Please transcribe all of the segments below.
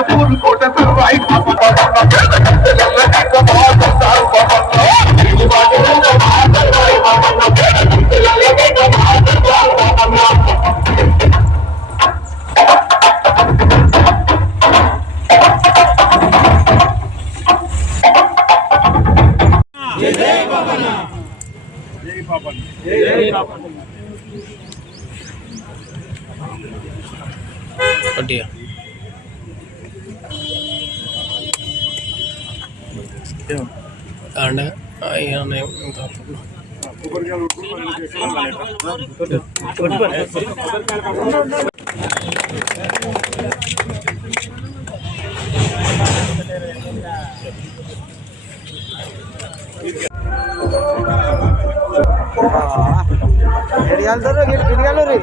పూలు కోట గిడియాలు దొర గిడియాలు రే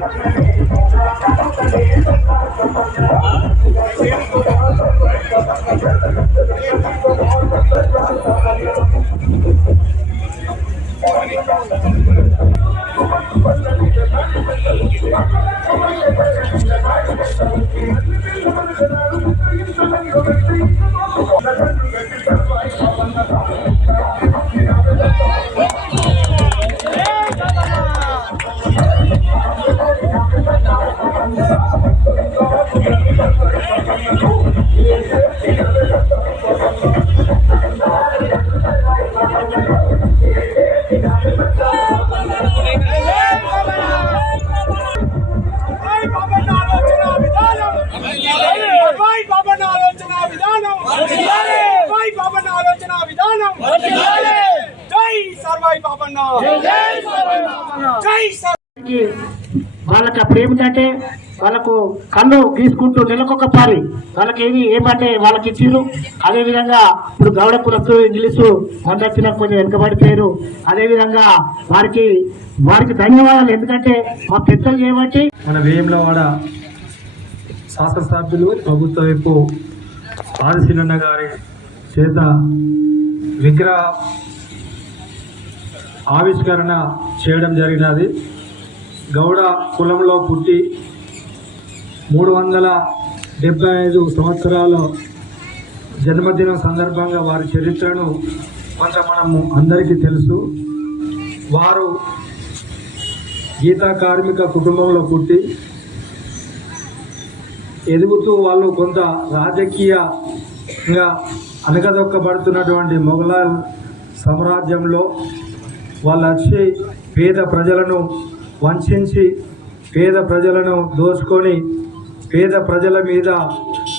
వాళ్ళకి అప్పుడు ఏమిటంటే వాళ్ళకు కన్ను గీసుకుంటూ నెలకొక పారి. వాళ్ళకి ఏది ఏమంటే వాళ్ళకి ఇచ్చిర్రు. అదేవిధంగా ఇప్పుడు గౌడ కులస్తు ఇంగ్లీషు వందచ్చిన కొంచెం వెనుకబడిపోయారు. అదేవిధంగా వారికి వారికి ధన్యవాదాలు. ఎందుకంటే మా పెద్దలు చేయబట్టి మన వేములవాడ శాసనసభ్యులు ప్రభుత్వ వైపు ఆదిశీలన్న గారి చేత విగ్రహ ఆవిష్కరణ చేయడం జరిగినది. గౌడ కులంలో పుట్టి మూడు వందల డెబ్బై ఐదు సంవత్సరాల జన్మదినం సందర్భంగా వారి చరిత్రను కొంత మనము అందరికీ తెలుసు. వారు గీతా కార్మిక కుటుంబంలో పుట్టి ఎదుగుతూ వాళ్ళు కొంత రాజకీయంగా అనగదొక్కబడుతున్నటువంటి మొఘలాల్ సామ్రాజ్యంలో వాళ్ళు వచ్చి పేద ప్రజలను వంచి పేద ప్రజలను దోచుకొని పేద ప్రజల మీద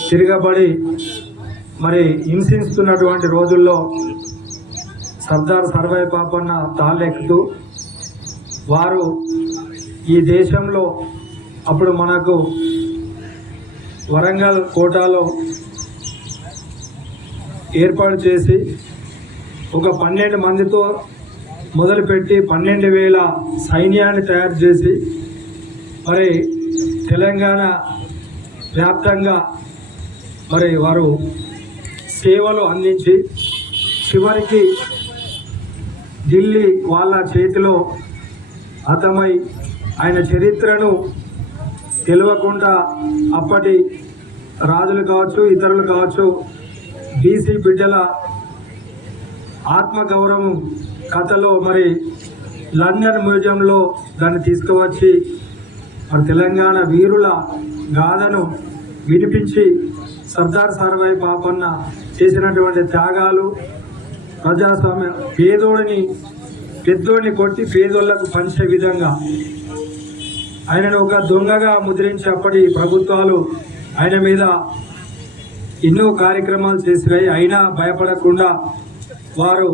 తిరగబడి మరి హింసిస్తున్నటువంటి రోజుల్లో సర్దార్ సర్వై పాపన్న తాళ్ళెక్కుతూ వారు ఈ దేశంలో అప్పుడు మనకు వరంగల్ కోటాలో ఏర్పాటు చేసి ఒక పన్నెండు మందితో మొదలుపెట్టి పన్నెండు వేల సైన్యాన్ని తయారు చేసి మరి తెలంగాణ వ్యాప్తంగా మరి వారు సేవలు అందించి చివరికి ఢిల్లీ వాళ్ళ చేతిలో హతమై ఆయన చరిత్రను తెలియకుండా అప్పటి రాజులు కావచ్చు ఇతరులు కావచ్చు బీసీ బిడ్డల ఆత్మగౌరవం కథలో మరి లండన్ మ్యూజియంలో దాన్ని తీసుకువచ్చి మరి తెలంగాణ వీరుల గాథను వినిపించి సర్దార్ సారభాయ్ పాపన్న చేసినటువంటి త్యాగాలు ప్రజాస్వామ్య పేదోడిని పెద్దోడిని కొట్టి పేదోళ్ళకు పంచే విధంగా ఆయనను ఒక దొంగగా ముద్రించి అప్పటి ప్రభుత్వాలు ఆయన మీద ఎన్నో కార్యక్రమాలు చేసినాయి. అయినా భయపడకుండా వారు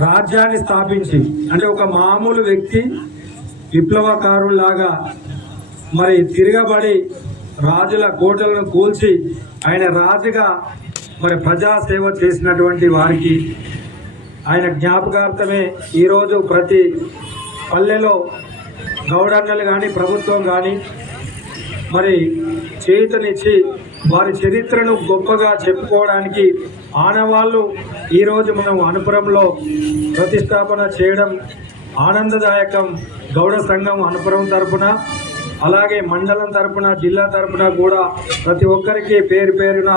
రాజ్యాన్ని స్థాపించి అంటే ఒక మామూలు వ్యక్తి విప్లవకారులాగా మరి తిరగబడి రాజుల కోటలను కూల్చి ఆయన రాజుగా మరి ప్రజాసేవ చేసినటువంటి వారికి ఆయన జ్ఞాపకార్థమే ఈరోజు ప్రతి పల్లెలో గౌడన్నలు కానీ ప్రభుత్వం కానీ మరి చేతనిచ్చి వారి చరిత్రను గొప్పగా చెప్పుకోవడానికి ఆనవాళ్ళు ఈరోజు మనం అనుపురంలో ప్రతిష్టాపన చేయడం ఆనందదాయకం గౌడ సంఘం అనుపురం తరపున అలాగే మండలం తరపున జిల్లా తరపున కూడా ప్రతి ఒక్కరికి పేరు పేరున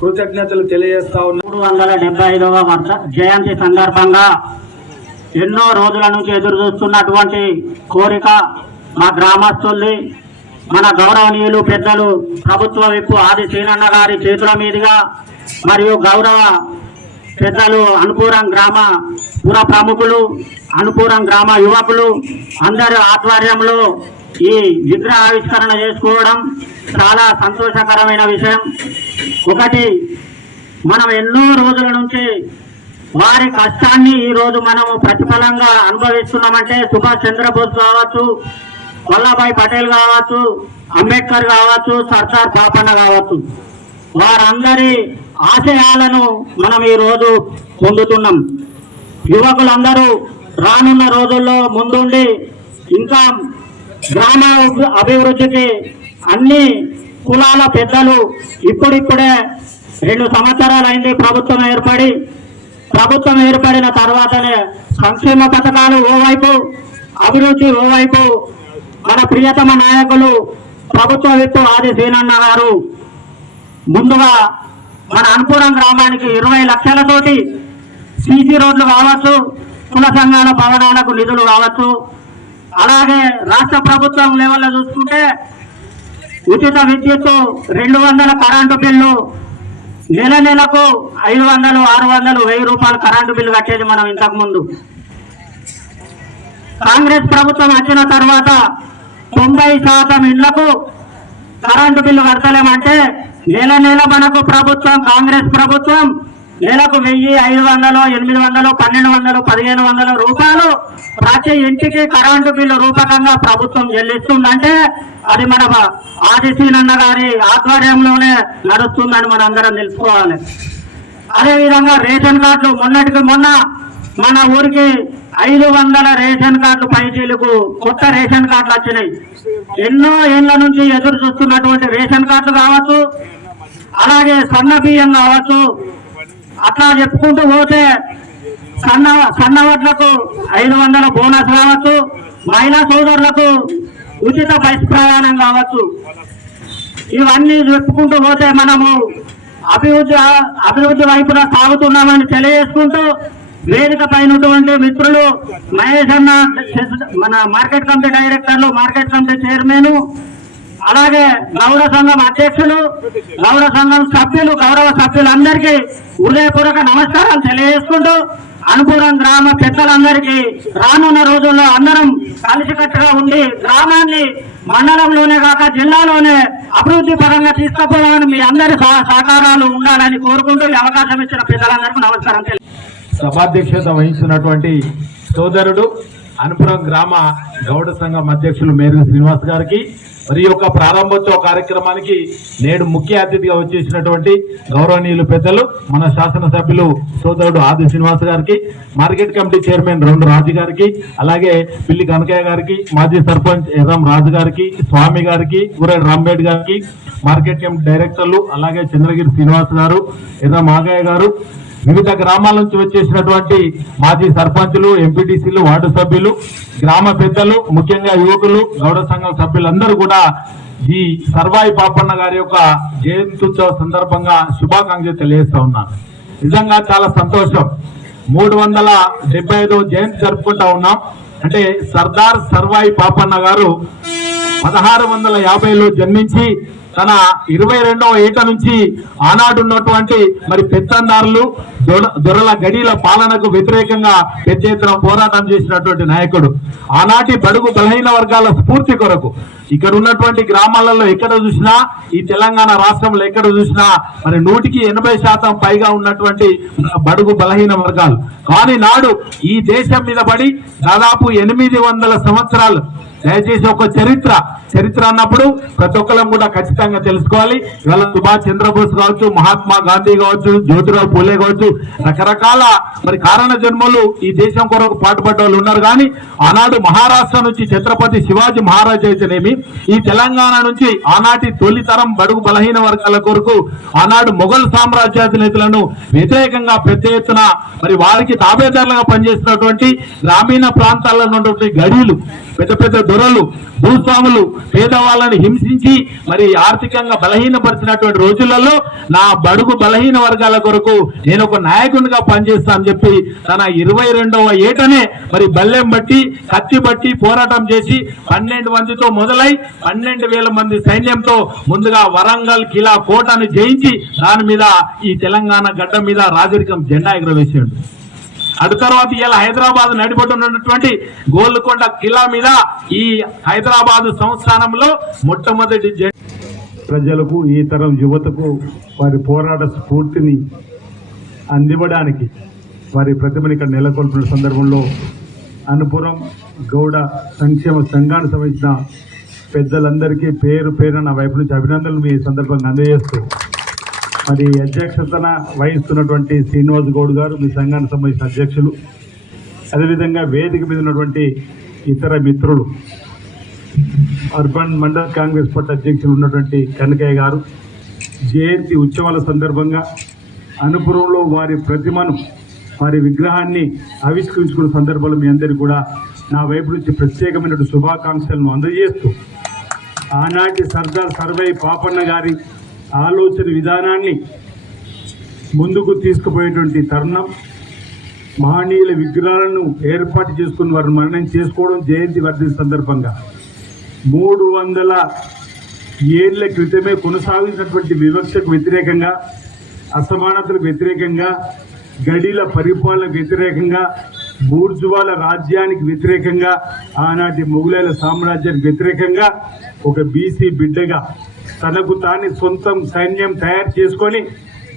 కృతజ్ఞతలు తెలియజేస్తా మూడు వందల డెబ్బై ఐదవ వర్ష జయంతి సందర్భంగా ఎన్నో రోజుల నుంచి ఎదురు చూస్తున్నటువంటి కోరిక మా గ్రామస్తుల్ని మన గౌరవనీయులు పెద్దలు ప్రభుత్వ విప్పు ఆది శ్రీనన్న గారి చేతుల మీదుగా మరియు గౌరవ పెద్దలు అనుపూరం గ్రామ పుర ప్రముఖులు అనుపూరం గ్రామ యువకులు అందరి ఆధ్వర్యంలో ఈ విగ్రహ ఆవిష్కరణ చేసుకోవడం చాలా సంతోషకరమైన విషయం. ఒకటి మనం ఎన్నో రోజుల నుంచి వారి కష్టాన్ని ఈరోజు మనము ప్రతిఫలంగా అనుభవిస్తున్నామంటే సుభాష్ చంద్రబోస్ కావచ్చు వల్లభాయ్ పటేల్ కావచ్చు అంబేద్కర్ కావచ్చు సర్దార్ పాపన్న కావచ్చు. వారందరి ఆశయాలను మనం ఈరోజు పొందుతున్నాం. యువకులందరూ రానున్న రోజుల్లో ముందుండి ఇంకా గ్రామ అభివృద్ధికి అన్ని కులాల పెద్దలు ఇప్పుడిప్పుడే రెండు సంవత్సరాలైంది ప్రభుత్వం ఏర్పడి ప్రభుత్వం ఏర్పడిన తర్వాతనే సంక్షేమ పథకాలు ఓవైపు అభివృద్ధి ఓవైపు మన ప్రియతమ నాయకులు ప్రభుత్వ విప్పు ఆది సీనన్న గారు ముందుగా మన అనుపురం గ్రామానికి ఇరవై లక్షలతోటి సీసీ రోడ్లు కావచ్చు కుల సంఘాల భవనాలకు నిధులు కావచ్చు. అలాగే రాష్ట్ర ప్రభుత్వం లెవెల్లో చూసుకుంటే ఉచిత విద్యుత్ రెండు వందల కరెంటు బిల్లు నెల నెలకు ఐదు వందలు ఆరు వందలు వెయ్యి రూపాయలు కరెంటు బిల్లు కట్టేది మనం ఇంతకు ముందు కాంగ్రెస్ ప్రభుత్వం వచ్చిన తర్వాత తొంభై శాతం ఇళ్ళకు కరెంటు బిల్లు కడతలేమంటే నెల నెల మనకు ప్రభుత్వం కాంగ్రెస్ ప్రభుత్వం నెలకు వెయ్యి ఐదు వందలు ఎనిమిది వందలు పన్నెండు వందలు పదిహేను వందల రూపాయలు ప్రతి ఇంటికి కరెంటు బిల్లు రూపకంగా ప్రభుత్వం చెల్లిస్తుందంటే అది మన ఆదిశీనన్న గారి ఆధ్వర్యంలోనే నడుస్తుందని మనం అందరం తెలుసుకోవాలి. అదేవిధంగా రేషన్ కార్డులు మొన్నటికి మొన్న మన ఊరికి ఐదు వందల రేషన్ కార్డు పైచీలకు కొత్త రేషన్ కార్డులు వచ్చినాయి. ఎన్నో ఏళ్ళ నుంచి ఎదురు చూస్తున్నటువంటి రేషన్ కార్డులు కావచ్చు అలాగే సన్న బియ్యం కావచ్చు. అట్లా చెప్పుకుంటూ పోతే సన్న సన్నవడ్లకు ఐదు వందల బోనస్ కావచ్చు మహిళా సోదరులకు ఉచిత బస్ ప్రయాణం కావచ్చు. ఇవన్నీ చెప్పుకుంటూ పోతే మనము అభివృద్ధి అభివృద్ధి వైపున సాగుతున్నామని తెలియజేసుకుంటూ వేదిక పైనటువంటి మిత్రులు మహేష్ అన్న మన మార్కెట్ కమిటీ డైరెక్టర్లు మార్కెట్ కమిటీ చైర్మన్ అలాగే గౌరవ సంఘం అధ్యక్షులు గౌరవ సంఘం సభ్యులు గౌరవ సభ్యులందరికీ హృదయపూర్వక నమస్కారాలు తెలియజేసుకుంటూ అనుపురం గ్రామ పెద్దలందరికీ రానున్న రోజుల్లో అందరం కలిసికట్టుగా ఉండి గ్రామాన్ని మండలంలోనే కాక జిల్లాలోనే అభివృద్ధి పరంగా తీసుకుపోవాలని మీ అందరి సహకారాలు ఉండాలని కోరుకుంటూ ఈ అవకాశం ఇచ్చిన పెద్దలందరికీ నమస్కారం సభాధ్యక్షత వహించినటువంటి సోదరుడు అనుపురం గ్రామ గౌడ సంఘం అధ్యక్షులు మేరు శ్రీనివాస్ గారికి మరి యొక్క ప్రారంభోత్సవ కార్యక్రమానికి నేడు ముఖ్య అతిథిగా వచ్చేసినటువంటి గౌరవనీయులు పెద్దలు మన శాసనసభ్యులు సోదరుడు ఆది శ్రీనివాస్ గారికి మార్కెట్ కమిటీ చైర్మన్ రెండు రాజు గారికి అలాగే పిల్లి కనకయ్య గారికి మాజీ సర్పంచ్ ఎర్రం రాజు గారికి స్వామి గారికి ఊరేడు రాంబేడ్ గారికి మార్కెట్ కమిటీ డైరెక్టర్లు అలాగే చంద్రగిరి శ్రీనివాస్ గారు ఎర్రం ఆగయ్య గారు వివిధ గ్రామాల నుంచి వచ్చేసినటువంటి మాజీ సర్పంచులు ఎంపీటీసీలు వార్డు సభ్యులు గ్రామ పెద్దలు ముఖ్యంగా యువకులు గౌడ సంఘం సభ్యులందరూ కూడా ఈ సర్వాయి పాపన్న గారి యొక్క జయంత్యుత్సవ సందర్భంగా శుభాకాంక్షలు తెలియజేస్తా ఉన్నాను నిజంగా చాలా సంతోషం. మూడు వందల డెబ్బై ఐదో జయంతి జరుపుకుంటా ఉన్నాం. అంటే సర్దార్ సర్వాయి పాపన్న గారు పదహారు వందల యాభైలో జన్మించి తన ఇరవై రెండవ ఏట నుంచి ఆనాడు ఉన్నటువంటి మరి పెత్తందారులు దొర- దొరల గడిల పాలనకు వ్యతిరేకంగా పెద్ద ఎత్తున పోరాటం చేసినటువంటి నాయకుడు. ఆనాటి బడుగు బలహీన వర్గాల స్ఫూర్తి కొరకు ఇక్కడ ఉన్నటువంటి గ్రామాలలో ఎక్కడ చూసినా ఈ తెలంగాణ రాష్ట్రంలో ఎక్కడ చూసినా మరి నూటికి ఎనభై శాతం పైగా ఉన్నటువంటి బడుగు బలహీన వర్గాలు. కానీ నాడు ఈ దేశం మీద పడి దాదాపు ఎనిమిది వందల సంవత్సరాలు దయచేసి ఒక చరిత్ర. చరిత్ర అన్నప్పుడు ప్రతి ఒక్కరం కూడా ఖచ్చితంగా తెలుసుకోవాలి. ఇవాళ సుభాష్ చంద్రబోస్ కావచ్చు మహాత్మా గాంధీ కావచ్చు జ్యోతిరావు పూలే కావచ్చు రకరకాల మరి కారణ జన్మలు ఈ దేశం కొరకు పాటుపడ్డ వాళ్ళు ఉన్నారు. కానీ ఆనాడు మహారాష్ట్ర నుంచి ఛత్రపతి శివాజీ మహారాజ్ అయితేనేమి ఈ తెలంగాణ నుంచి ఆనాటి తొలితరం బడుగు బలహీన వర్గాల కొరకు ఆనాడు మొఘల్ సామ్రాజ్యాధినేతలను వ్యతిరేకంగా పెద్ద ఎత్తున మరి వారికి తాబేదారులుగా పనిచేసినటువంటి గ్రామీణ ప్రాంతాల్లో ఉన్నటువంటి గడిలు పెద్ద పెద్ద దొరలు భూస్వాములు పేదవాళ్ళని హింసించి మరి ఆర్థికంగా బలహీనపరిచినటువంటి రోజులలో నా బడుగు బలహీన వర్గాల కొరకు నేను ఒక నాయకునిగా పనిచేస్తానని చెప్పి తన ఇరవై రెండవ ఏటనే మరి బల్లెం బట్టి కత్తి బట్టి పోరాటం చేసి పన్నెండు మందితో మొదలై పన్నెండు వేల మంది సైన్యంతో ముందుగా వరంగల్ కిలా కోటను జయించి దాని మీద ఈ తెలంగాణ గడ్డ మీద రాజరికం జెండా ఎగురవేసాడు అటు తర్వాత ఇలా హైదరాబాద్ నడిబొడ్డున ఉన్నటువంటి గోల్కొండ కిలా మీద ఈ హైదరాబాద్ సంస్థానంలో మొట్టమొదటి ప్రజలకు ఈ తరం యువతకు వారి పోరాట స్ఫూర్తిని అందివ్వడానికి వారి ప్రతిభని ఇక్కడ నెలకొల్పిన సందర్భంలో అనుపురం గౌడ సంక్షేమ సంఘానికి సంబంధించిన పెద్దలందరికీ పేరు పేరు నా వైపు నుంచి అభినందనలు మీ సందర్భంగా అందజేస్తూ మరి అధ్యక్షతన వహిస్తున్నటువంటి శ్రీనివాస్ గౌడ్ గారు మీ సంఘానికి సంబంధించిన అధ్యక్షులు. అదేవిధంగా వేదిక మీద ఉన్నటువంటి ఇతర మిత్రులు. అర్బన్ మండల్ కాంగ్రెస్ పార్టీ అధ్యక్షులు ఉన్నటువంటి కనకయ్య గారు. జయంతి ఉత్సవాల సందర్భంగా అనుపురంలో వారి ప్రతిమను వారి విగ్రహాన్ని ఆవిష్కరించుకున్న సందర్భంలో మీ అందరికీ కూడా నా వైపు నుంచి ప్రత్యేకమైన శుభాకాంక్షలను అందజేస్తూ ఆనాటి సర్దార్ సర్వై పాపన్న గారి ఆలోచన విధానాన్ని ముందుకు తీసుకుపోయేటువంటి తరుణం. మహనీయుల విగ్రహాలను ఏర్పాటు చేసుకుని వారిని మరణం చేసుకోవడం జయంతి వర్ధన సందర్భంగా. మూడు వందల ఏళ్ళ క్రితమే కొనసాగినటువంటి వివక్షకు వ్యతిరేకంగా అసమానతలకు వ్యతిరేకంగా గడిల పరిపాలనకు వ్యతిరేకంగా బూర్జువాల రాజ్యానికి వ్యతిరేకంగా ఆనాటి మొఘలాల సామ్రాజ్యానికి వ్యతిరేకంగా ఒక బీసీ బిడ్డగా తనకు తాను సొంతం సైన్యం తయారు చేసుకొని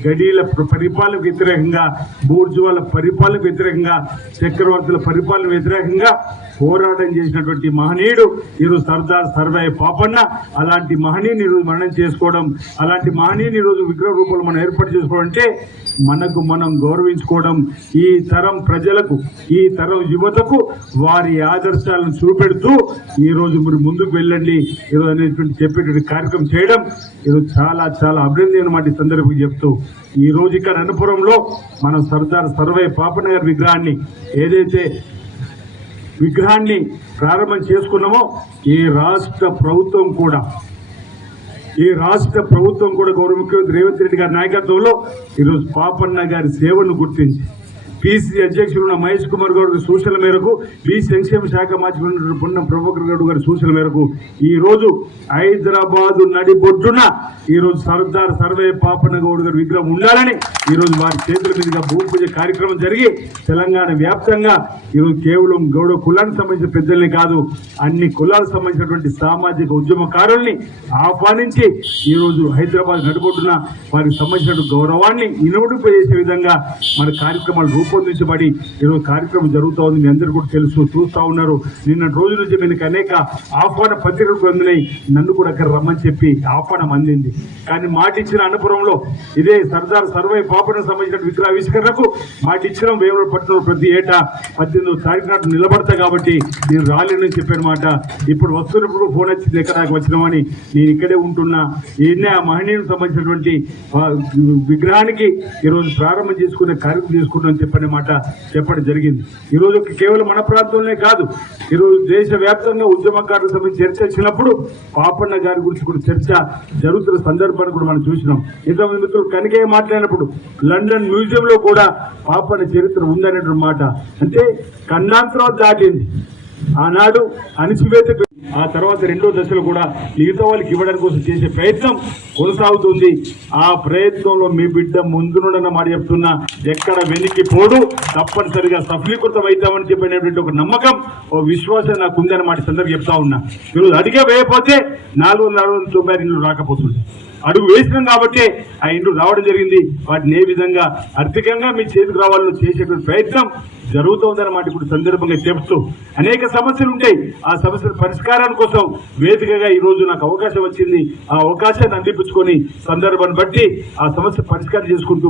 గడీల ప్ర- పరిపాలనకు వ్యతిరేకంగా బూర్జువాల పరిపాలనకు వ్యతిరేకంగా చక్రవర్తుల పరిపాలన వ్యతిరేకంగా పోరాటం చేసినటువంటి మహనీయుడు ఈరోజు సర్దార్ సర్వే పాపన్న అలాంటి మహనీయుని ఈరోజు మరణం చేసుకోవడం అలాంటి మహనీయుని ఈరోజు విగ్రహ రూపంలో మనం ఏర్పాటు చేసుకోవడం అంటే మనకు మనం గౌరవించుకోవడం. ఈ తరం ప్రజలకు ఈ తరం యువతకు వారి ఆదర్శాలను చూపెడుతూ ఈరోజు మీరు ముందుకు వెళ్ళండి. ఈరోజు అనేటువంటి చెప్పేటువంటి కార్యక్రమం చేయడం ఈరోజు చాలా చాలా అభినందన మాట ఈ సందర్భంగా చెప్తూ. ఈ రోజు ఇక్కడ అనంతపురంలో మన సర్దార్ సర్వై పాపన్న గారి విగ్రహాన్ని ఏదైతే విగ్రహాన్ని ప్రారంభం చేసుకున్నామో ఈ రాష్ట్ర ప్రభుత్వం కూడా. ఈ రాష్ట్ర ప్రభుత్వం కూడా గౌరవ ముఖ్యమంత్రి రేవంత్ రెడ్డి గారి నాయకత్వంలో ఈరోజు పాపన్న గారి సేవను గుర్తించి పీసీ అధ్యక్షుడు ఉన్న మహేష్ కుమార్ గౌడ్ సూచన సూచనల మేరకు బి సంక్షేమ శాఖ మాజీ ఉన్నటువంటి పొన్నం ప్రభాకర్ గౌడ్ గారి సూచనల మేరకు ఈరోజు హైదరాబాదు హైదరాబాద్ నడిబొడ్డున ఈరోజు సర్దార్ సర్వే పాపన్న గౌడ్ గారి విగ్రహం ఉండాలని ఈరోజు వారి చేతుల మీదుగా భూపూజ కార్యక్రమం జరిగి తెలంగాణ వ్యాప్తంగా ఈరోజు కేవలం గౌడ కులానికి సంబంధించిన పెద్దల్ని కాదు అన్ని కులాలకు సంబంధించినటువంటి సామాజిక ఉద్యమకారుల్ని ఆహ్వానించి ఈరోజు హైదరాబాద్ నడిబొడ్డున వారికి సంబంధించిన గౌరవాన్ని ఇనుడిపోయేసే విధంగా మన కార్యక్రమాలు రూపొందించబడి ఈరోజు కార్యక్రమం జరుగుతూ ఉంది మీ అందరూ కూడా తెలుసు చూస్తూ ఉన్నారు. నిన్న రోజు నుంచి మీకు అనేక ఆహ్వాన పత్రికలు అందినాయి నన్ను కూడా అక్కడ రమ్మని చెప్పి ఆహ్వానం అందింది. కానీ మాట ఇచ్చిన అనుపురంలో ఇదే సర్దార్ సర్వై పాపనకు సంబంధించిన విగ్రహావిష్కరణకు మాట ఇచ్చిన వేమూరు పట్టణంలో ప్రతి ఏటా పద్దెనిమిదో తారీఖు నాడు నిలబడతా కాబట్టి నేను రాలేనని చెప్పాను మాట. ఇప్పుడు వస్తున్నప్పుడు ఫోన్ వచ్చింది ఎక్కడ నాకు వచ్చినామని. నేను ఇక్కడే ఉంటున్నా. ఈయన ఆ మహనీయునికి సంబంధించినటువంటి విగ్రహానికి ఈరోజు ప్రారంభం చేసుకునే కార్యక్రమం చేసుకుంటామని చెప్పాను. మాట చెప్పడం జరిగింది. ఈరోజు కేవలం మన ప్రాంతంలోనే కాదు ఈరోజు దేశవ్యాప్తంగా ఉద్యమకారుల సంబంధించి చర్చ వచ్చినప్పుడు పాపన్న గారి గురించి కూడా చర్చ జరుగుతున్న సందర్భాన్ని కూడా మనం చూసినాం. ఇంతమంది మిత్రులు కనికే మాట్లాడినప్పుడు లండన్ మ్యూజియంలో కూడా పాపన్న చరిత్ర ఉందనేటువంటి మాట. అంటే కన్నాంతరం దాటింది. ఆనాడు అణిచివేత ఆ తర్వాత రెండో దశలో కూడా మిగతా వాళ్ళకి ఇవ్వడానికి కోసం చేసే ప్రయత్నం కొనసాగుతుంది. ఆ ప్రయత్నంలో మీ బిడ్డ ముందునున్న మాట చెప్తున్నా ఎక్కడ వెనక్కి పోడు తప్పనిసరిగా సఫలీకృతం అవుతామని చెప్పినటువంటి ఒక నమ్మకం ఓ విశ్వాసం నాకు ఉందని మాట సందర్భం చెప్తా ఉన్నా. ఈరోజు అడిగే వేయకపోతే నాలుగు వందల అరవై తొంభై రెండు రాకపోతుంది అడుగు వేసినాం కాబట్టి ఆ ఇండ్లు రావడం జరిగింది. వాటిని ఏ విధంగా ఆర్థికంగా మీ చేతికి రావాలని చేసేటువంటి ప్రయత్నం జరుగుతుందన్నమాట ఇప్పుడు సందర్భంగా చెప్తూ. అనేక సమస్యలు ఉంటాయి. ఆ సమస్యల పరిష్కారం కోసం వేదికగా ఈ రోజు నాకు అవకాశం వచ్చింది. ఆ అవకాశాన్ని అందిపుచ్చుకొని సందర్భాన్ని బట్టి ఆ సమస్య పరిష్కారం చేసుకుంటూ